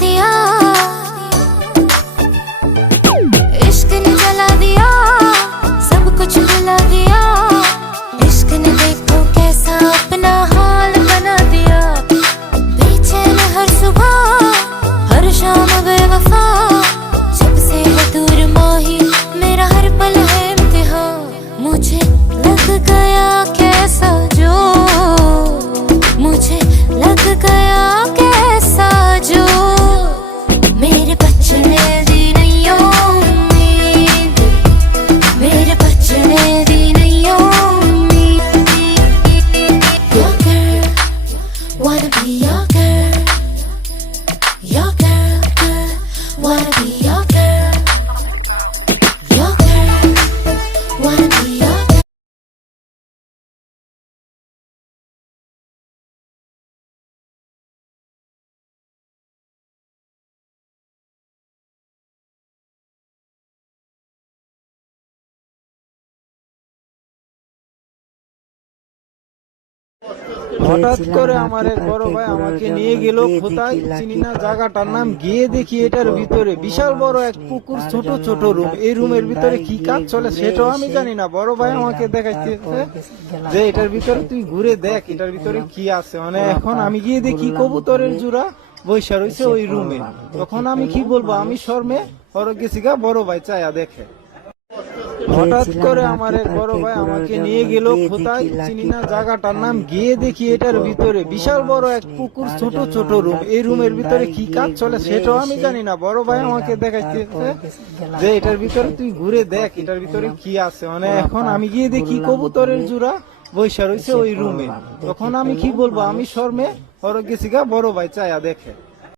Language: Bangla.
दिया, इश्क ने जला दिया, सब कुछ मिला दिया। इश्क ने देखो कैसा अपना हाल बना दिया। बेचैन हर सुबह हर शाम बेवफा, जब से है दूर माही मेरा हर पल है इम्तिहान। मुझे लग गया कैसा जो, मुझे लग गया कैसा जो, मेरे बचने दी नहीं उम्मीद, मेरे बचने दी नहीं उम्मीद। Your girl, wanna be your girl, your girl, girl, wanna be your girl, your girl, wanna be your girl. হঠাৎ করে আমার এক বড় ভাই আমাকে নিয়ে গেল কোথায় চিনি না, জায়গাটার নাম। গিয়ে দেখি এটার ভিতরে বিশাল বড় এক পুকুর, ছোট ছোট রুম। এই রুমের ভিতরে কি কাজ চলে সেটাও আমি জানি না। বড় ভাই আমাকে দেখাইতেছে যে এটার ভিতরে তুই ঘুরে দেখ এটার ভিতরে কি আছে। মানে এখন আমি গিয়ে দেখি কবুতরের জোড়া বৈশা রয়েছে ওই রুমে। তখন আমি কি বলবো, আমি শর্মে হরে গেছি গা। বড় ভাই চায়া দেখে। হঠাৎ করে আমার এক বড় ভাই আমাকে নিয়ে গেল কোথায় চিনি না, জায়গাটার নাম। গিয়ে দেখি এটার ভিতরে বিশাল বড় এক পুকুর, ছোট ছোট রুম। এই রুমের ভিতরে কি কাজ চলে সেটাও আমি জানি না। বড় ভাই আমাকে দেখাইতেছে যে এটার ভিতরে তুই ঘুরে দেখ এটার ভিতরে কি আছে। মানে এখন আমি গিয়ে দেখি কবুতরের জোড়া বৈশা রয়েছে ওই রুমে। তখন আমি কি বলবো, আমি শর্মে হরে গেছি গা। বড় ভাই চায়া দেখে।